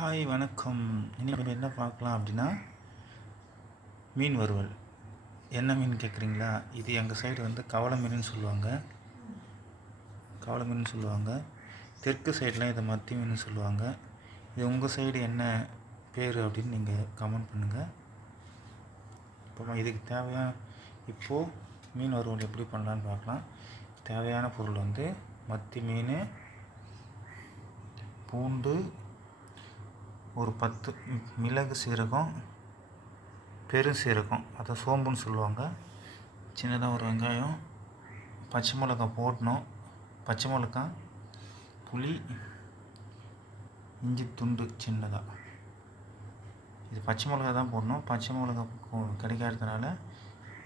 Hi வணக்கம். இன்னைக்கு நம்ம என்ன பார்க்கலாம் அப்படின்னா மீன் வறுவல். என்ன மீன் கேட்குறீங்களா? இது எங்கள் சைடு வந்து கவலை மீனுன்னு சொல்லுவாங்க. கவலை மீன் சொல்லுவாங்க. தெற்கு சைடெலாம் இதை மத்தி மீன் சொல்லுவாங்க. இது உங்கள் சைடு என்ன பேர் அப்படின்னு நீங்கள் கமெண்ட் பண்ணுங்கள் இப்போ இதுக்கு தேவையான இப்போது மீன் வறுவல் எப்படி பண்ணலான்னு பார்க்கலாம். தேவையான பொருள் வந்து மத்தி மீன் பூண்டு ஒரு பத்து மிளகு சீரகம் பெருசீரகம் அதை சோம்புன்னு சொல்லுவாங்க. சின்னதாக ஒரு வெங்காயம் பச்சை மிளகாய் போடணும். பச்சை மிளகாய் புளி இஞ்சி துண்டு சின்னதாக இது பச்சை மிளகா தான் போடணும். பச்சை மிளகா கிடைக்காததுனால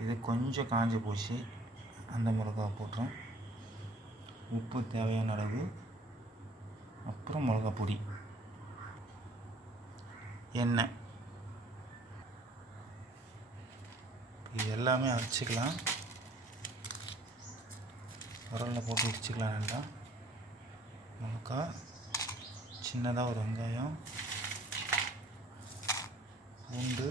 இது கொஞ்சம் காஞ்சி போச்சு. அந்த மிளகா போட்டுரும். உப்பு தேவையான அளவு. அப்புறம் மிளகா பொடி எண்ணெய் இது எல்லாமே அரைச்சிக்கலாம் உரலில் போட்டு இடிச்சிக்கலாம் நல்லா. மிளகா சின்னதாக ஒரு வெங்காயம் பூண்டு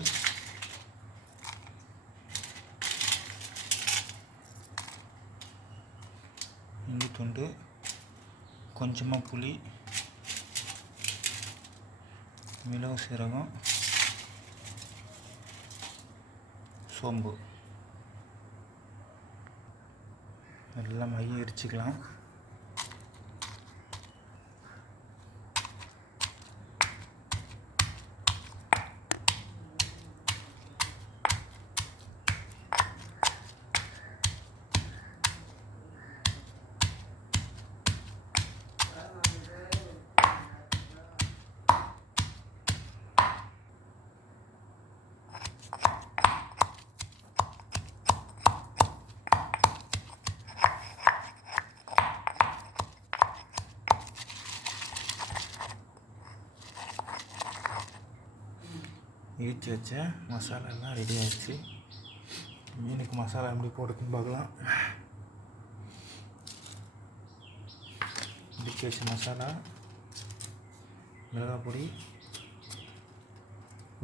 இஞ்சி துண்டு கொஞ்சமாக புளி மிளகு சீரகம் சோம்பு. எல்லாம் மைய எரிச்சிக்கலாம். இடித்து வச்ச மசாலா எல்லாம் ரெடி ஆகிடுச்சு மீனுக்கு மசாலா எப்படி போட்டுக்குன்னு பார்க்கலாம். இடித்து வச்ச மசாலா மிளகாய் பொடி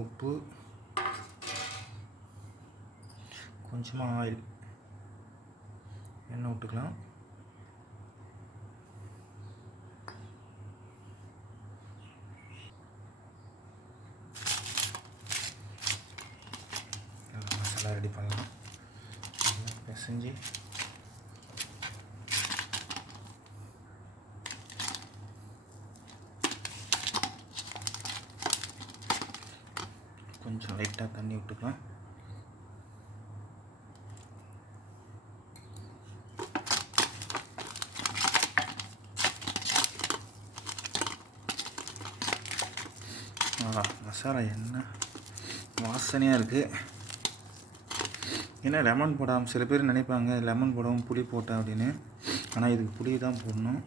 உப்பு கொஞ்சமாக ஆயில் எண்ணெய் விட்டுக்கலாம் நல்லா மசாலா ரெடி பண்ணலாம் செஞ்சு கொஞ்சம் லைட்டாக தண்ணி விட்டுக்கலாம். மசாலா என்ன? வாசனையாக இருக்குது ஏன்னா லெமன் போடாமல் சில பேர் நினைப்பாங்க லெமன் போடாமல் புளி போட்டேன் அப்படின்னு. ஆனால் இதுக்கு புளி தான் போடணும்.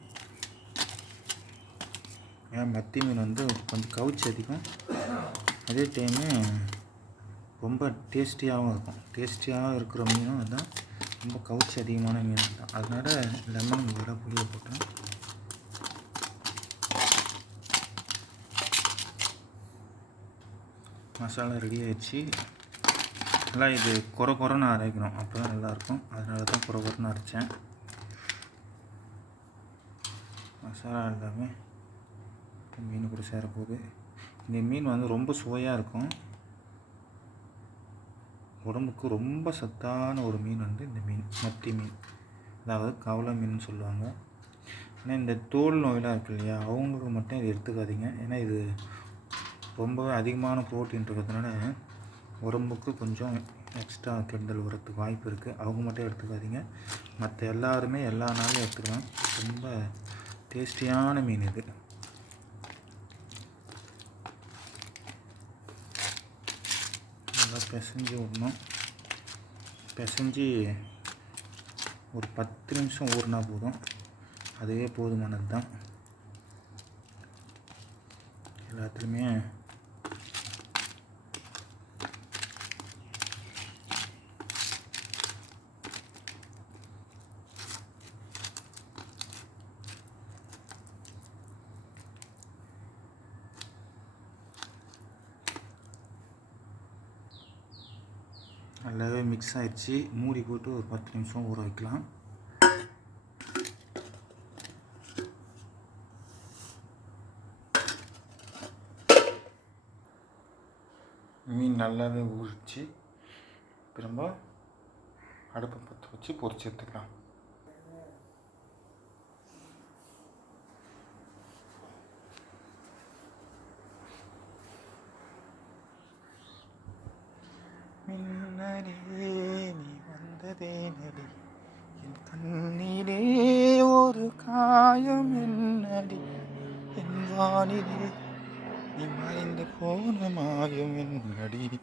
ஏன் மத்தி மீன் வந்து கொஞ்சம் கவுச்சி அதிகம். அதே டைமு ரொம்ப டேஸ்டியாகவும் இருக்கும். டேஸ்டியாக இருக்கிற மீனும் அதுதான். ரொம்ப கவுச்சி அதிகமான மீன் தான் அதனால் லெமன் விட புளியை போட்டேன். மசாலா ரெடி ஆயிடுச்சு. நல்லா இது குறை குறைன்னு அரைக்கணும். அப்போ தான் நல்லாயிருக்கும். அதனால தான் குறை குறைன்னு அரைச்சேன். மசாலா எல்லாமே மீன் கூட சேரப்போகுது. இந்த மீன் வந்து ரொம்ப சுவையாக இருக்கும். உடம்புக்கு ரொம்ப சத்தான ஒரு மீன் வந்து இந்த மீன் மத்தி மீன். அதாவது கவலை மீன் சொல்லுவாங்க. ஆனால் இந்த தோல் நோயெலாம் இருக்கு இல்லையா? அவங்களுக்கு மட்டும் இது எடுத்துக்காதீங்க. ஏன்னா இது ரொம்பவே அதிகமான ப்ரோட்டீன் இருக்கிறதுனால உடம்புக்கு கொஞ்சம் எக்ஸ்ட்ரா கெடுதல் வரத்துக்கு வாய்ப்பு இருக்குது அவங்க மட்டும் எடுத்துக்காதீங்க. மற்ற எல்லாருமே எல்லா நாளும் எடுத்துக்கலாம் ரொம்ப டேஸ்டியான மீன் இது. நல்லா பிசைஞ்சு விடணும். பிசைஞ்சு ஒரு பத்து நிமிஷம் ஊறினா போதும். அதுவே போதுமானது தான் எல்லாத்துலேயுமே நல்லாவே மிக்ஸ் ஆகிடுச்சி மூடி போட்டு ஒரு பத்து நிமிஷம் ஊற வைக்கலாம். மீன் நல்லாவே ஊறிச்சு திரும்ப அடுப்பை பற்ற வச்சு பொறிச்சு எடுத்துக்கலாம். மின்னடியே நீ வந்ததே நடி. என் கண்ணிலே ஒரு காயம் என்னடி. என் வானிலே நீ மறைந்து போன மாயம் என்னடி.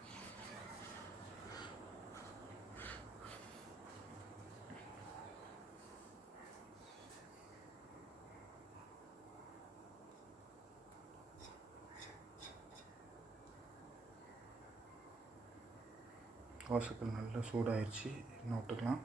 தோசைக்கல் நல்லா சூடாகிடுச்சி இன்னும் விட்டுக்கலாம்.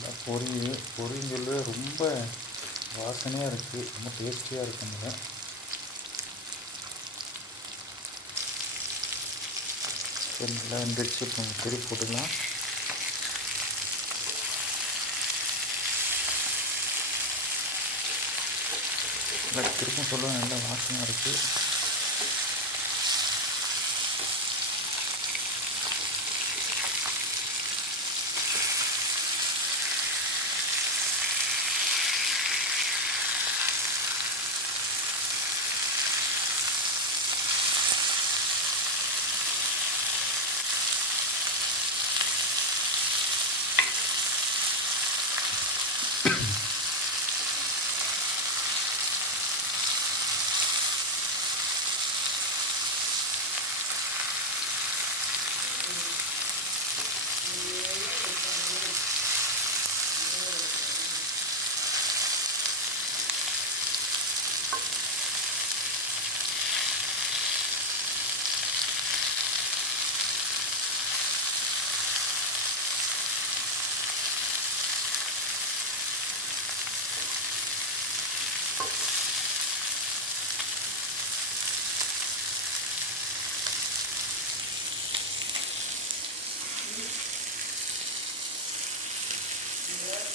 நல்லா பொரியுது பொரிஞ்சொல்லு ரொம்ப வாசனையாக இருக்குது ரொம்ப டேஸ்டியாக இருக்குங்க சரி நல்லா வெந்துருச்சு. இப்போ திருப்பி போட்டுக்கலாம். நல்லா திருப்பும் சொல்ல நல்லா வாசனையாக இருக்குது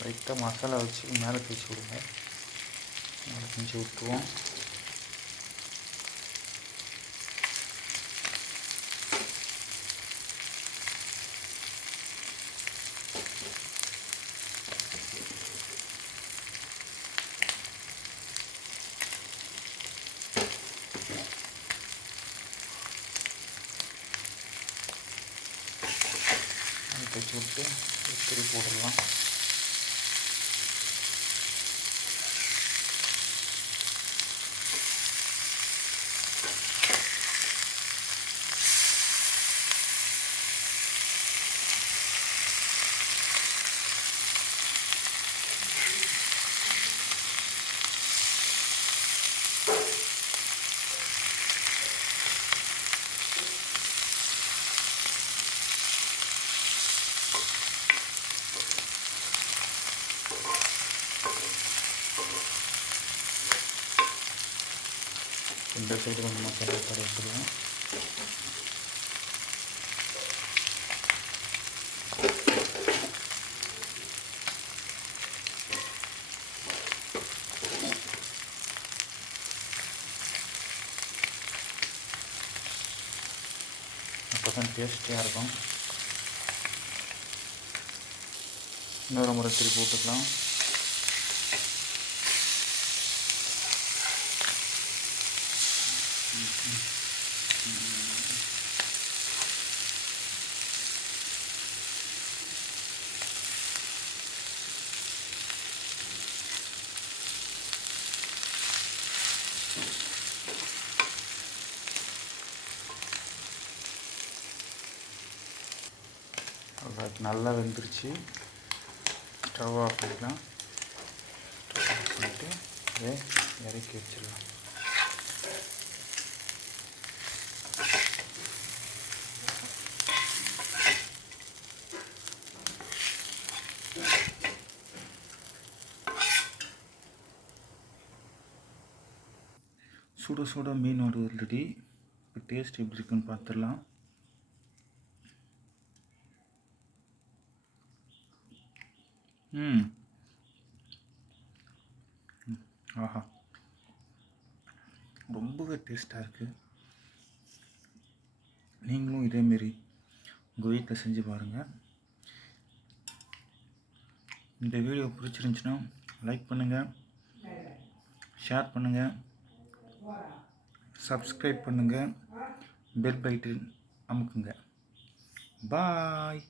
லைட்டாக மசாலா வச்சு மேலே தேய்ச்சி விடுங்க. மேலே தேய்ச்சி விட்டுருவோம் மேலே தேய்ச்சி விட்டு திருப்பி போட்டுடலாம். இந்த சைடு கொஞ்சம் மசாலா போட வச்சுருவோம் அப்போ தான் டேஸ்டியாக இருக்கும். இன்னொரு முறை திருப்பி போட்டுக்கலாம் நல்லா வெந்துருச்சு. ஸ்டவ் ஆஃப் பண்ணிக்கலாம். ஸ்டவ் ஆஃப் பண்ணிவிட்டு இதை இறக்கி வச்சிடலாம். சுட சுட மீன் வறுவல் ரெடி இப்போ டேஸ்ட் எப்படி இருக்குன்னு பார்த்துடலாம். ரொம்பவே டேஸ்ட்டாக இருக்குது நீங்களும் இதேமாரி உங்கள் வீட்டில் செஞ்சு பாருங்கள் இந்த வீடியோ பிடிச்சிருந்துச்சுன்னா லைக் பண்ணுங்கள் ஷேர் பண்ணுங்கள் சப்ஸ்கிரைப் பண்ணுங்கள் பெல் பைட்டில் அமுக்குங்க. பாய்